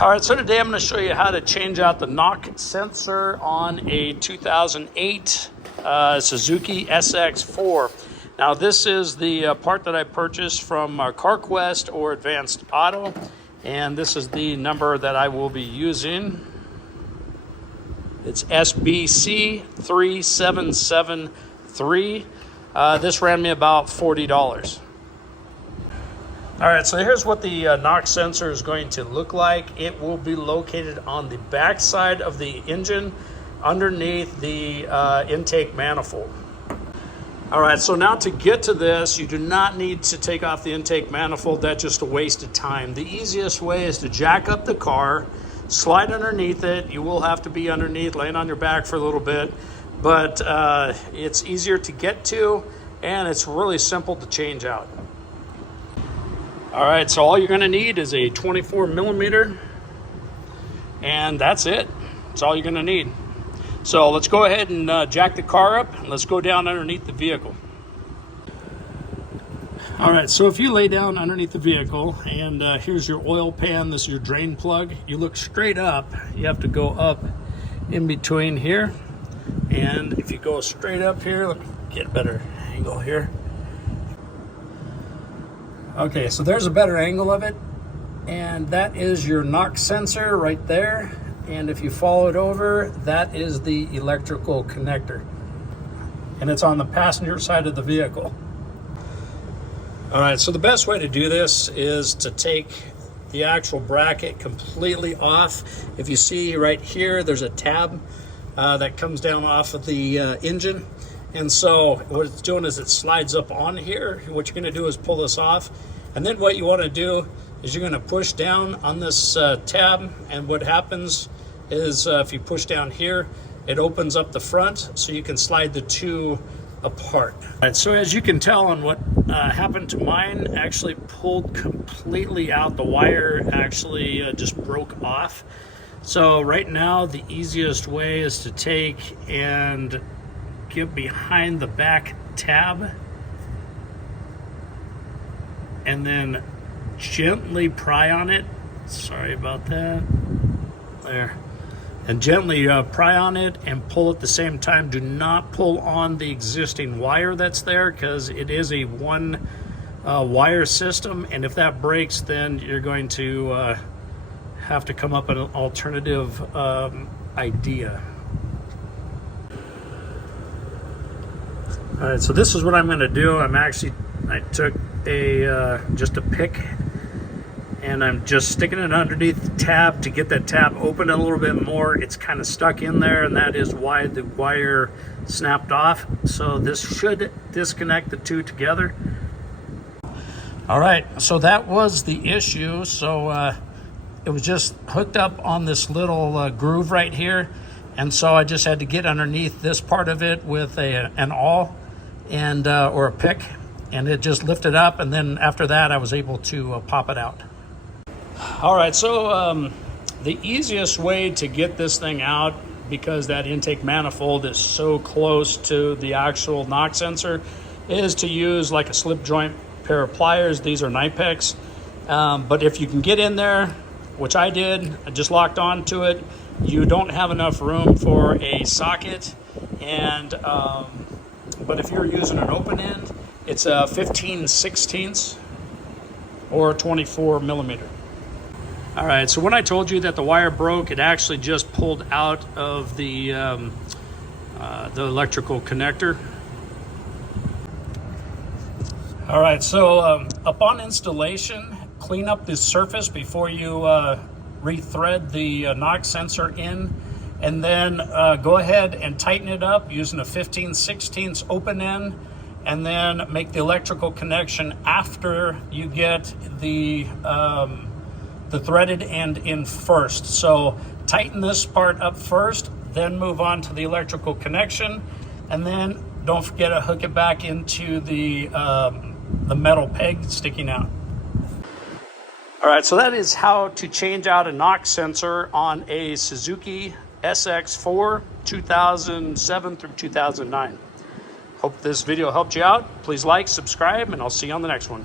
All right, so today I'm going to show you how to change out the knock sensor on a 2008 Suzuki SX4. Now this is the part that I purchased from CarQuest or Advanced Auto, and this is the number that I will be using. It's SBC3773. This ran me about $40. All right, so here's what the knock sensor is going to look like. It will be located on the back side of the engine underneath the intake manifold. All right, so now to get to this, you do not need to take off the intake manifold. That's just a waste of time. The easiest way is to jack up the car, slide underneath it. You will have to be underneath, laying on your back for a little bit, but it's easier to get to, and it's really simple to change out. All right, so all you're gonna need is a 24 millimeter, and that's it. That's all you're gonna need. So let's go ahead and jack the car up, and let's go down underneath the vehicle. All right, so if you lay down underneath the vehicle, and here's your oil pan, this is your drain plug, you look straight up. You have to go up in between here, and if you go straight up here, let me get a better angle here. Okay, so there's a better angle of it, and that is your knock sensor right there. And if you follow it over, that is the electrical connector, and it's on the passenger side of the vehicle. All right, so the best way to do this is to take the actual bracket completely off. If you see right here, there's a tab that comes down off of the engine. And so what it's doing is it slides up on here. What you're gonna do is pull this off. And then what you wanna do is you're gonna push down on this tab. And what happens is if you push down here, it opens up the front so you can slide the two apart. All right, so as you can tell on what happened to mine, actually pulled completely out. The wire actually just broke off. So right now, the easiest way is to take and get behind the back tab and then gently pry on it. Sorry about that. There. And gently pry on it and pull at the same time. Do not pull on the existing wire that's there, because it is a one wire system, and if that breaks, then you're going to have to come up with an alternative idea. All right, so this is what I'm going to do. I took just a pick, and I'm just sticking it underneath the tab to get that tab open a little bit more. It's kind of stuck in there, and that is why the wire snapped off. So this should disconnect the two together. All right, so that was the issue. So it was just hooked up on this little groove right here, and so I just had to get underneath this part of it with an awl and or a pick, and it just lifted up, and then after that I was able to pop it out. All right, so the easiest way to get this thing out, because that intake manifold is so close to the actual knock sensor, is to use like a slip joint pair of pliers. These are Knipex, but if you can get in there, which I did, I just locked onto it. You don't have enough room for a socket, and but if you're using an open end, it's a 15/16 or 24 millimeter. All right, so when I told you that the wire broke, it actually just pulled out of the electrical connector. All right, so upon installation, clean up the surface before you rethread the knock sensor in, and then go ahead and tighten it up using a 15/16 open end, and then make the electrical connection after you get the threaded end in first. So tighten this part up first, then move on to the electrical connection, and then don't forget to hook it back into the metal peg sticking out. All right, so that is how to change out a knock sensor on a Suzuki SX4 2007 through 2009. Hope this video helped you out. Please like, subscribe, and I'll see you on the next one.